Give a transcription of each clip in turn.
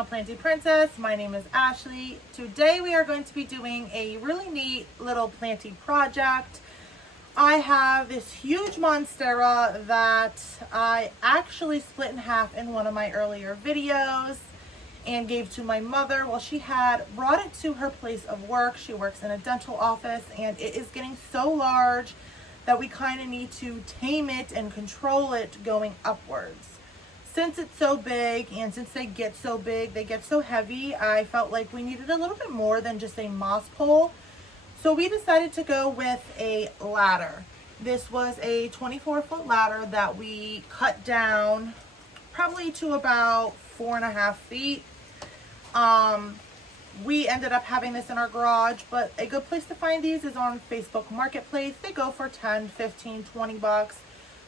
channel Planty Princess. My name is Ashley. Today we are going to be doing a really neat little planty project. I have this huge Monstera that I actually split in half in one of my earlier videos and gave to my mother. Well, she had brought it to her place of work. She works in a dental office and it is getting so large that we kind of need to tame it and control it going upwards. Since it's so big and since they get so big, they get so heavy, I felt like we needed a little bit more than just a moss pole. So we decided to go with a ladder. This was a 24-foot ladder that we cut down probably to about 4.5 feet. We ended up having this in our garage, but a good place to find these is on Facebook Marketplace. They go for 10, 15, 20 bucks.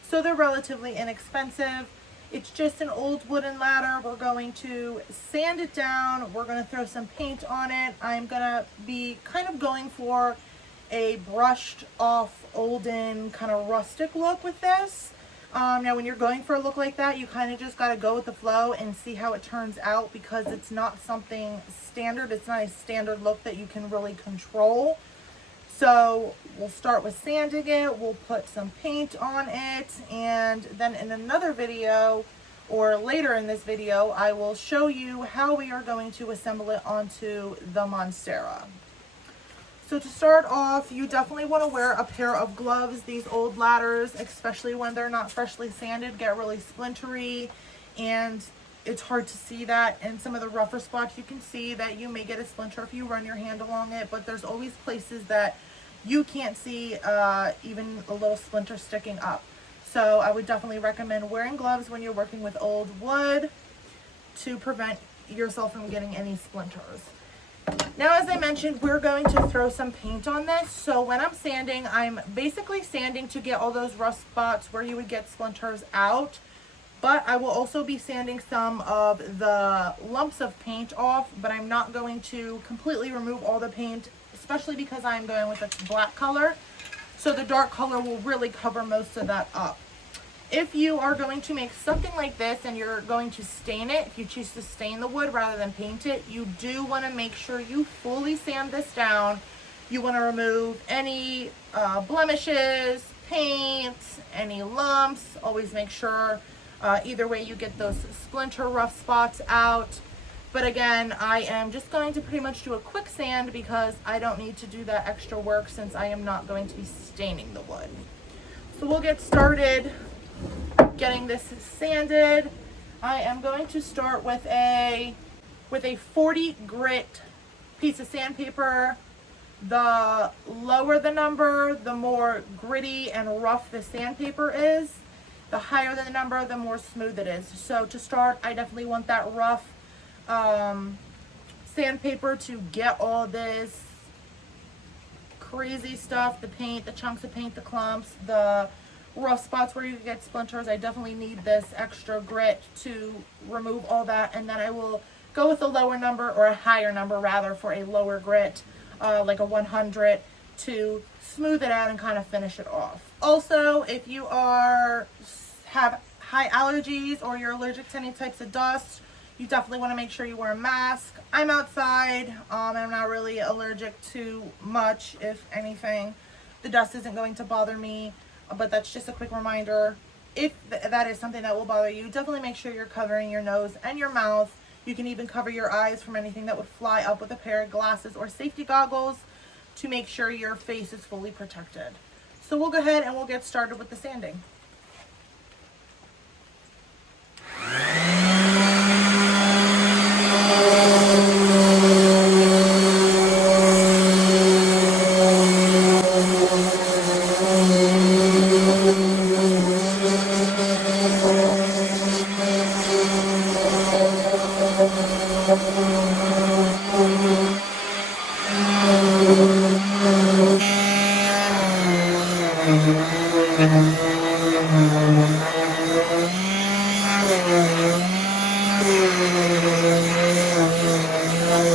So they're relatively inexpensive. It's just an old wooden ladder. We're going to sand it down. We're going to throw some paint on it. I'm going to be kind of going for a brushed off olden kind of rustic look with this. Now when you're going for a look like that, you kind of just got to go with the flow and see how it turns out, because it's not something standard. It's not a standard look that you can really control. So we'll start with sanding it, we'll put some paint on it, and then in another video or later in this video, I will show you how we are going to assemble it onto the Monstera. So to start off, you definitely want to wear a pair of gloves. These old ladders, especially when they're not freshly sanded, get really splintery, and it's hard to see that. In some of the rougher spots, you can see that you may get a splinter if you run your hand along it, but there's always places that you can't see even a little splinter sticking up. So I would definitely recommend wearing gloves when you're working with old wood to prevent yourself from getting any splinters. Now, as I mentioned, we're going to throw some paint on this. So when I'm sanding, I'm basically sanding to get all those rough spots where you would get splinters out. But I will also be sanding some of the lumps of paint off, but I'm not going to completely remove all the paint, especially because I'm going with a black color. So the dark color will really cover most of that up. If you are going to make something like this and you're going to stain it, if you choose to stain the wood rather than paint it, you do want to make sure you fully sand this down. You want to remove any blemishes, paint, any lumps. Always make sure either way you get those splinter rough spots out. But again, I am just going to pretty much do a quick sand because I don't need to do that extra work since I am not going to be staining the wood. So we'll get started getting this sanded. I am going to start with a 40 grit piece of sandpaper. The lower the number, the more gritty and rough the sandpaper is. The higher the number, the more smooth it is. So to start, I definitely want that rough sandpaper to get all this crazy stuff, the paint, the chunks of paint, the clumps, the rough spots where you get splinters. I definitely need this extra grit to remove all that, and then I will go with a lower number, or a higher number rather, for a lower grit, like a 100, to smooth it out and kind of finish it off. Also, if you have high allergies or you're allergic to any types of dust, you definitely want to make sure you wear a mask. I'm outside, and I'm not really allergic to much, if anything. The dust isn't going to bother me, but that's just a quick reminder. If that is something that will bother you, definitely make sure you're covering your nose and your mouth. You can even cover your eyes from anything that would fly up with a pair of glasses or safety goggles to make sure your face is fully protected. So we'll go ahead and we'll get started with the sanding.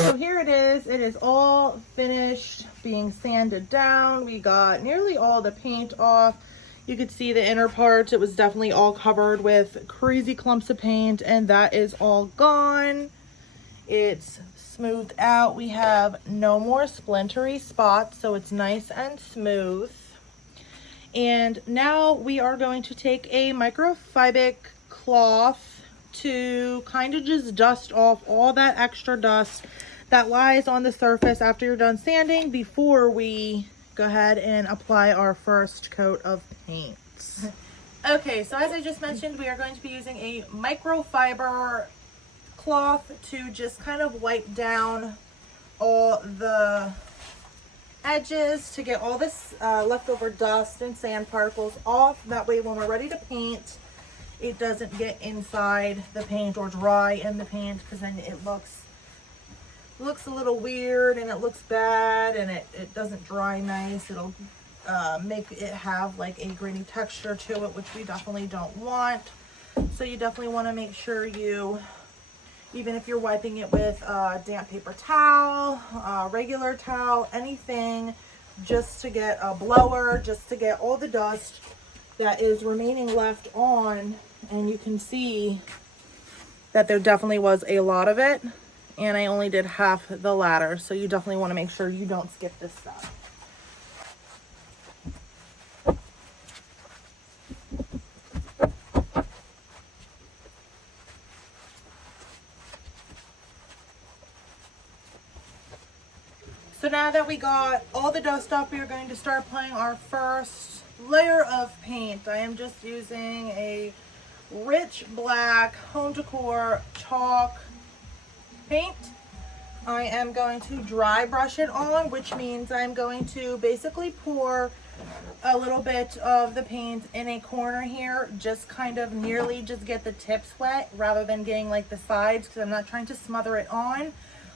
So here it is. It is all finished being sanded down. We got nearly all the paint off. You could see the inner part. It was definitely all covered with crazy clumps of paint, and that is all gone. It's smoothed out. We have no more splintery spots, so it's nice and smooth. And now we are going to take a microfibric cloth to kind of just dust off all that extra dust that lies on the surface after you're done sanding before we go ahead and apply our first coat of paints. Okay, so as I just mentioned, we are going to be using a microfiber cloth to just kind of wipe down all the edges to get all this leftover dust and sand particles off. That way when we're ready to paint, it doesn't get inside the paint or dry in the paint, because then it looks a little weird and it looks bad and it doesn't dry nice. It'll make it have like a grainy texture to it, which we definitely don't want. So you definitely want to make sure you, even if you're wiping it with a damp paper towel, regular towel, anything, just to get a blower, just to get all the dust that is remaining left on. And you can see that there definitely was a lot of it, and I only did half the ladder. So you definitely want to make sure you don't skip this stuff. So now that we got all the dust off, we are going to start applying our first layer of paint. I am just using a rich black home decor chalk paint. I am going to dry brush it on, which means I'm going to basically pour a little bit of the paint in a corner here, just kind of nearly just get the tips wet rather than getting like the sides, because I'm not trying to smother it on.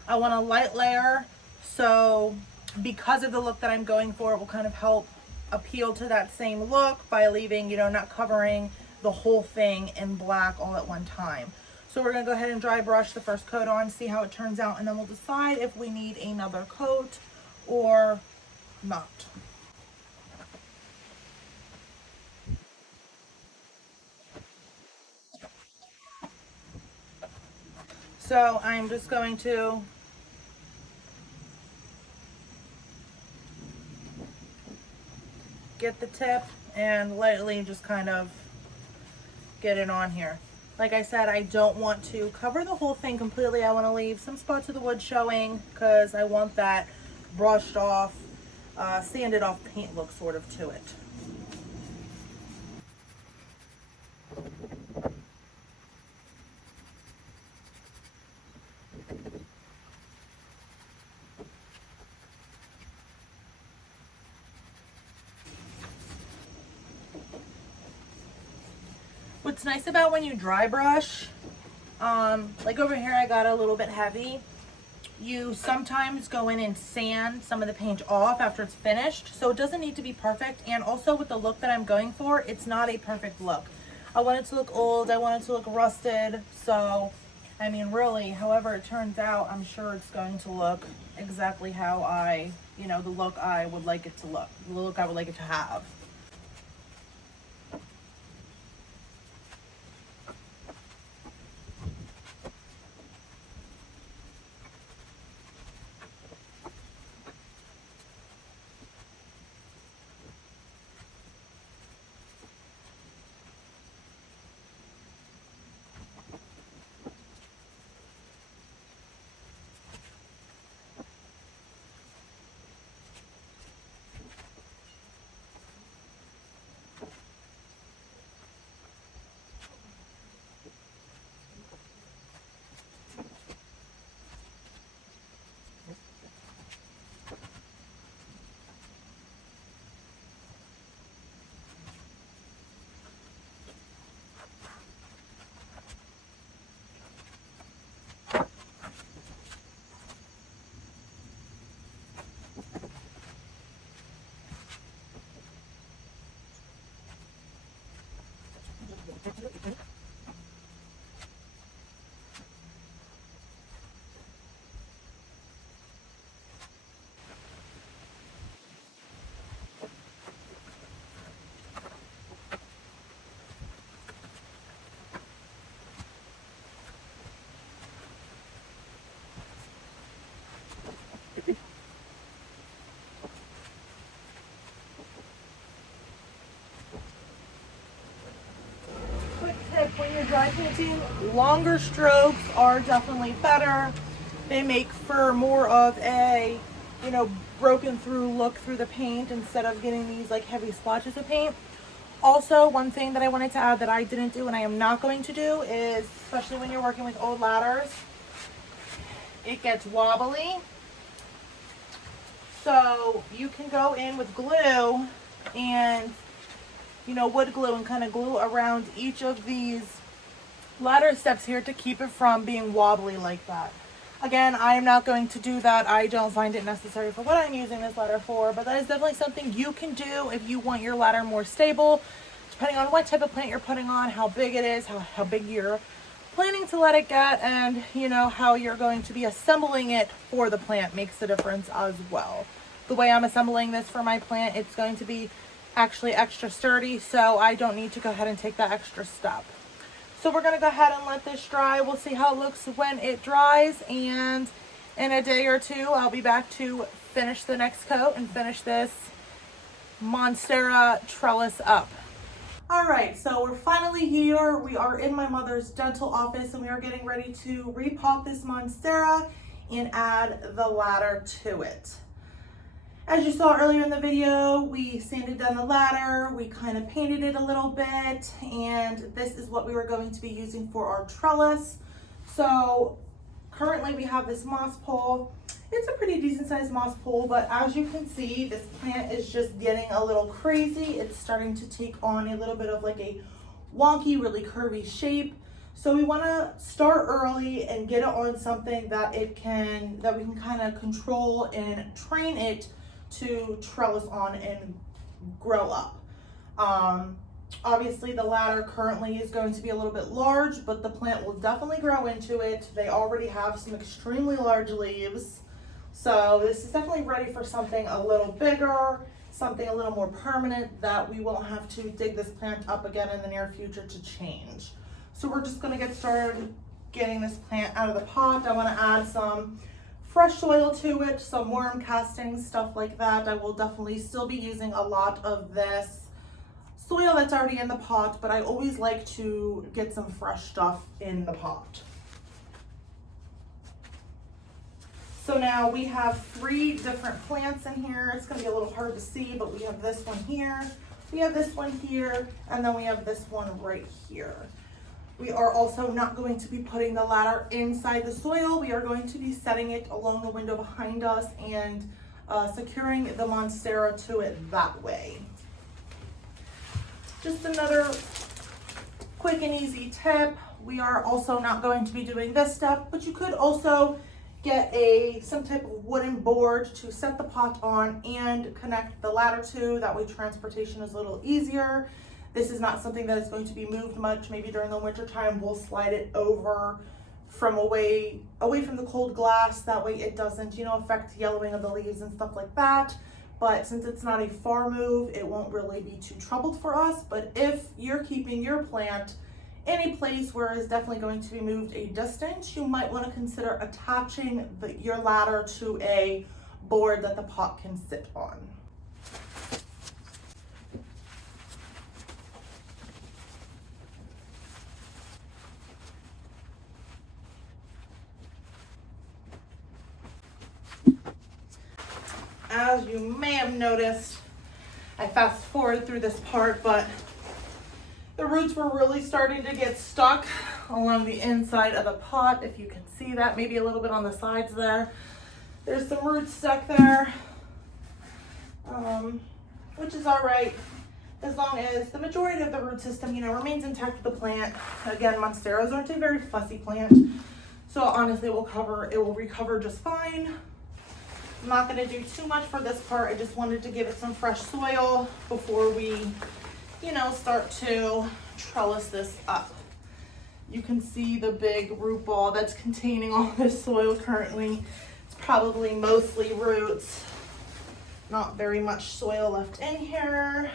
I want a light layer. So because of the look that I'm going for, it will kind of help appeal to that same look by leaving, you know, not covering the whole thing in black all at one time. So we're going to go ahead and dry brush the first coat on, see how it turns out, and then we'll decide if we need another coat or not. So I'm just going to get the tip and lightly just kind of get it on here. Like I said, I don't want to cover the whole thing completely. I want to leave some spots of the wood showing because I want that brushed off, sanded off paint look sort of to it. What's nice about when you dry brush, like over here I got a little bit heavy. You sometimes go in and sand some of the paint off after it's finished, so it doesn't need to be perfect. And also with the look that I'm going for, it's not a perfect look. I want it to look old, I want it to look rusted. So I mean, really, however it turns out, I'm sure it's going to look exactly how I, you know, the look I would like it to look, the look I would like it to have. dry painting, longer strokes are definitely better. They make for more of a, you know, broken through look through the paint instead of getting these like heavy splotches of paint. Also, one thing that I wanted to add that I didn't do and I am not going to do is, especially when you're working with old ladders, it gets wobbly. So you can go in with glue and, you know, wood glue and kind of glue around each of these ladder steps here to keep it from being wobbly like that. Again, I am not going to do that. I don't find it necessary for what I'm using this ladder for, but that is definitely something you can do if you want your ladder more stable, depending on what type of plant you're putting on, how big it is, how big you're planning to let it get, and you know, how you're going to be assembling it for the plant makes a difference as well. The way I'm assembling this for my plant, it's going to be actually extra sturdy, so I don't need to go ahead and take that extra step. So we're going to go ahead and let this dry. We'll see how it looks when it dries, and in a day or two I'll be back to finish the next coat and finish this Monstera trellis up. All right, so we're finally here. We are in my mother's dental office and we are getting ready to repot this Monstera and add the ladder to it. As you saw earlier in the video, we sanded down the ladder, we kind of painted it a little bit, and this is what we were going to be using for our trellis. So currently we have this moss pole. It's a pretty decent sized moss pole, but as you can see, this plant is just getting a little crazy. It's starting to take on a little bit of like a wonky, really curvy shape. So we want to start early and get it on something that we can kind of control and train it to trellis on and grow up. Obviously the ladder currently is going to be a little bit large, but the plant will definitely grow into it. They already have some extremely large leaves. So this is definitely ready for something a little bigger, something a little more permanent that we won't have to dig this plant up again in the near future to change. So we're just gonna get started getting this plant out of the pot. I wanna add some fresh soil to it, some worm castings, stuff like that. I will definitely still be using a lot of this soil that's already in the pot, but I always like to get some fresh stuff in the pot. So now we have 3 different plants in here. It's gonna be a little hard to see, but we have this one here, we have this one here, and then we have this one right here. We are also not going to be putting the ladder inside the soil. We are going to be setting it along the window behind us and securing the Monstera to it that way. Just another quick and easy tip. We are also not going to be doing this step, but you could also get some type of wooden board to set the pot on and connect the ladder to. That way transportation is a little easier. This is not something that is going to be moved much. Maybe during the winter time, we'll slide it over from away from the cold glass. That way it doesn't, you know, affect yellowing of the leaves and stuff like that. But since it's not a far move, it won't really be too troubled for us. But if you're keeping your plant in a place where it's definitely going to be moved a distance, you might want to consider attaching your ladder to a board that the pot can sit on. As you may have noticed, I fast forwarded through this part, but the roots were really starting to get stuck along the inside of the pot. If you can see that, maybe a little bit on the sides there. There's some roots stuck there, which is all right, as long as the majority of the root system, you know, remains intact with the plant. Again, Monsteras aren't a very fussy plant, so honestly it will recover just fine. I'm not going to do too much for this part. I just wanted to give it some fresh soil before we, you know, start to trellis this up. You can see the big root ball that's containing all this soil currently. It's probably mostly roots. Not very much soil left in here.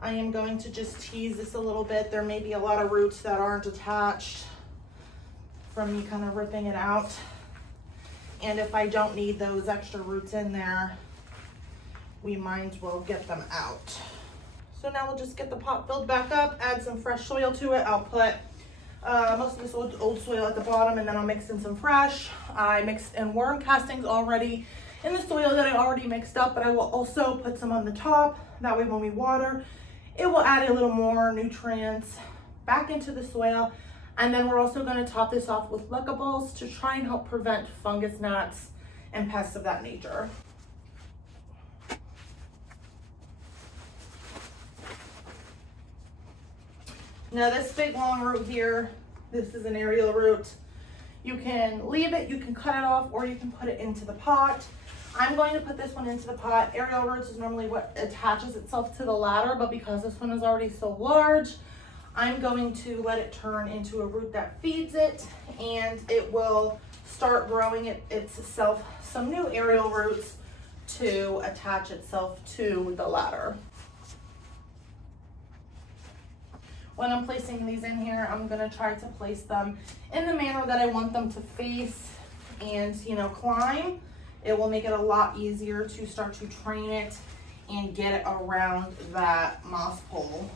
I am going to just tease this a little bit. There may be a lot of roots that aren't attached from me kind of ripping it out. And if I don't need those extra roots in there, we might as well get them out. So now we'll just get the pot filled back up, add some fresh soil to it. I'll put Most of this old soil at the bottom, and then I'll mix in some fresh. I mixed in worm castings already in the soil that I already mixed up, but I will also put some on the top. That way when we water, it will add a little more nutrients back into the soil. And then we're also going to top this off with Lickables to try and help prevent fungus gnats and pests of that nature. Now this big long root here, this is an aerial root. You can leave it, you can cut it off, or you can put it into the pot. I'm going to put this one into the pot. Aerial roots is normally what attaches itself to the ladder, but because this one is already so large, I'm going to let it turn into a root that feeds it, and it will start growing itself some new aerial roots to attach itself to the ladder. When I'm placing these in here, I'm gonna try to place them in the manner that I want them to face and, you know, climb. It will make it a lot easier to start to train it and get it around that moss pole.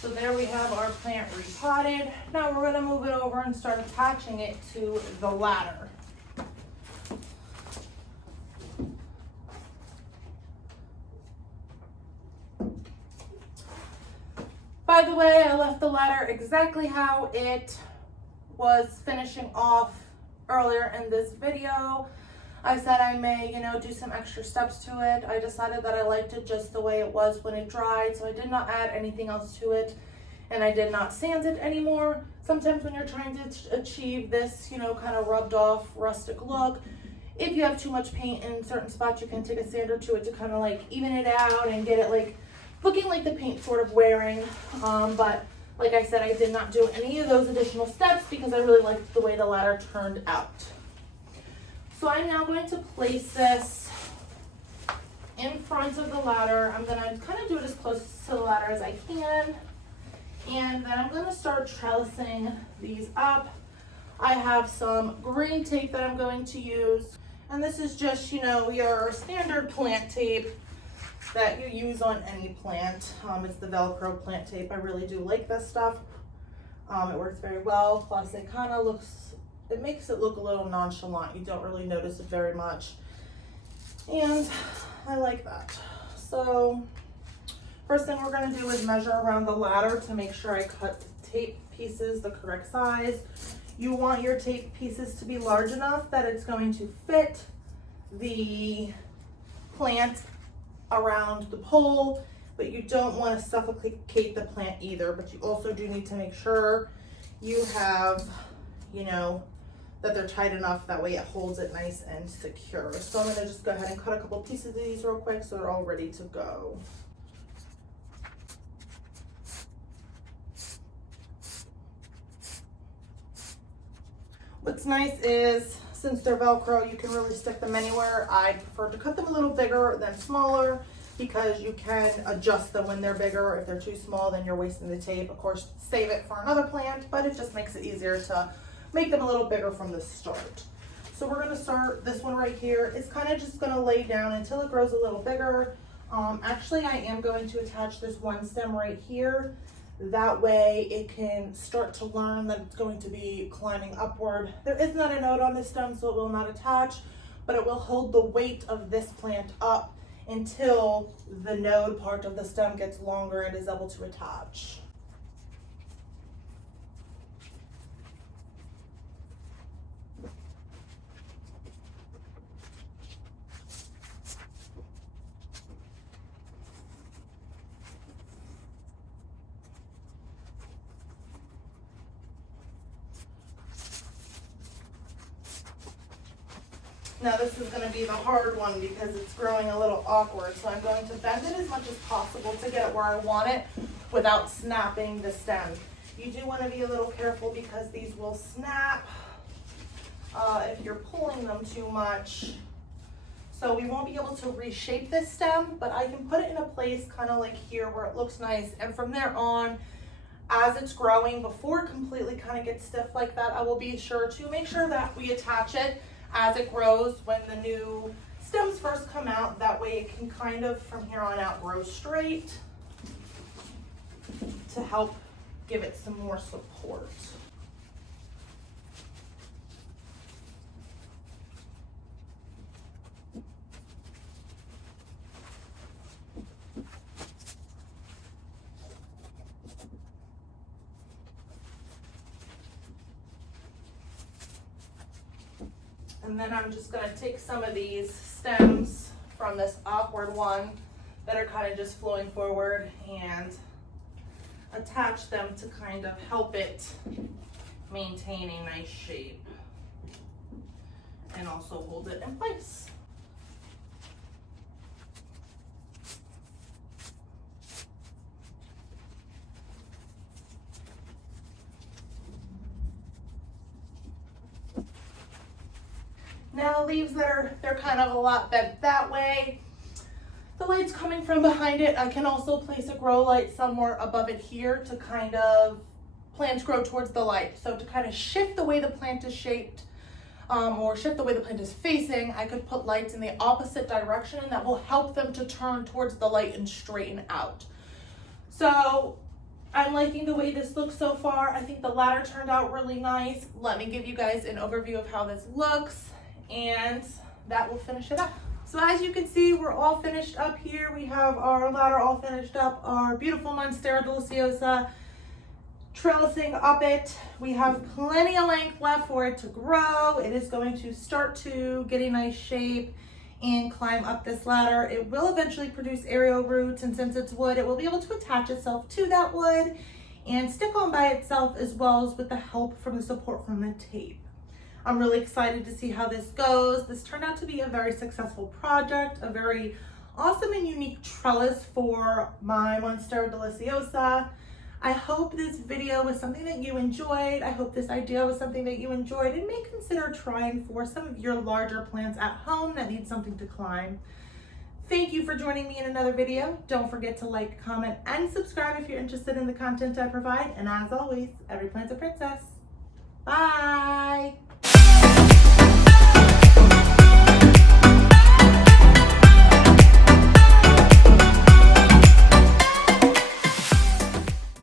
So there we have our plant repotted. Now we're going to move it over and start attaching it to the ladder. By the way, I left the ladder exactly how it was finishing off earlier in this video. I said I may, you know, do some extra steps to it. I decided that I liked it just the way it was when it dried, so I did not add anything else to it, and I did not sand it anymore. Sometimes when you're trying to achieve this, you know, kind of rubbed off rustic look, if you have too much paint in certain spots, you can take a sander to it to kind of like even it out and get it like looking like the paint sort of wearing. But like I said, I did not do any of those additional steps because I really liked the way the ladder turned out. So I'm now going to place this in front of the ladder. I'm going to kind of do it as close to the ladder as I can. And then I'm going to start trellising these up. I have some green tape that I'm going to use. And this is just, you know, your standard plant tape that you use on any plant. It's the Velcro plant tape. I really do like this stuff. It works very well. Plus it kind of looks, it makes it look a little nonchalant. You don't really notice it very much. And I like that. So first thing we're going to do is measure around the ladder to make sure I cut the tape pieces the correct size. You want your tape pieces to be large enough that it's going to fit the plant around the pole, but you don't want to suffocate the plant either. But you also do need to make sure you have, you know, that they're tight enough, that way it holds it nice and secure. So I'm going to just go ahead and cut a couple pieces of these real quick so they're all ready to go. What's nice is, since they're Velcro, you can really stick them anywhere. I prefer to cut them a little bigger than smaller because you can adjust them when they're bigger. If they're too small, then you're wasting the tape. Of course, save it for another plant, but it just makes it easier to make them a little bigger from the start. So we're going to start this one right here. It's kind of just going to lay down until it grows a little bigger. Actually, I am going to attach this one stem right here. That way it can start to learn that it's going to be climbing upward. There is not a node on this stem, so it will not attach, but it will hold the weight of this plant up until the node part of the stem gets longer and is able to attach. Now this is going to be the hard one because it's growing a little awkward. So I'm going to bend it as much as possible to get it where I want it without snapping the stem. You do want to be a little careful because these will snap if you're pulling them too much. So we won't be able to reshape this stem, but I can put it in a place kind of like here where it looks nice. And from there on, as it's growing, before it completely kind of gets stiff like that, I will be sure to make sure that we attach it as it grows when the new stems first come out. That way it can kind of, from here on out, grow straight to help give it some more support. And then I'm just going to take some of these stems from this awkward one that are kind of just flowing forward and attach them to kind of help it maintain a nice shape and also hold it in place. Now leaves that they're kind of a lot bent that way. The light's coming from behind it. I can also place a grow light somewhere above it here to kind of plants grow towards the light. So to kind of shift the way the plant is shaped or shift the way the plant is facing, I could put lights in the opposite direction and that will help them to turn towards the light and straighten out. So I'm liking the way this looks so far. I think the ladder turned out really nice. Let me give you guys an overview of how this looks, and that will finish it up. So as you can see, we're all finished up here. We have our ladder all finished up, our beautiful Monstera Deliciosa trellising up it. We have plenty of length left for it to grow. It is going to start to get a nice shape and climb up this ladder. It will eventually produce aerial roots, and since it's wood, it will be able to attach itself to that wood and stick on by itself, as well as with the help from the support from the tape. I'm really excited to see how this goes. This turned out to be a very successful project, a very awesome and unique trellis for my Monstera Deliciosa. I hope this video was something that you enjoyed. I hope this idea was something that you enjoyed and may consider trying for some of your larger plants at home that need something to climb. Thank you for joining me in another video. Don't forget to like, comment, and subscribe if you're interested in the content I provide. And as always, every plant's a princess. Bye.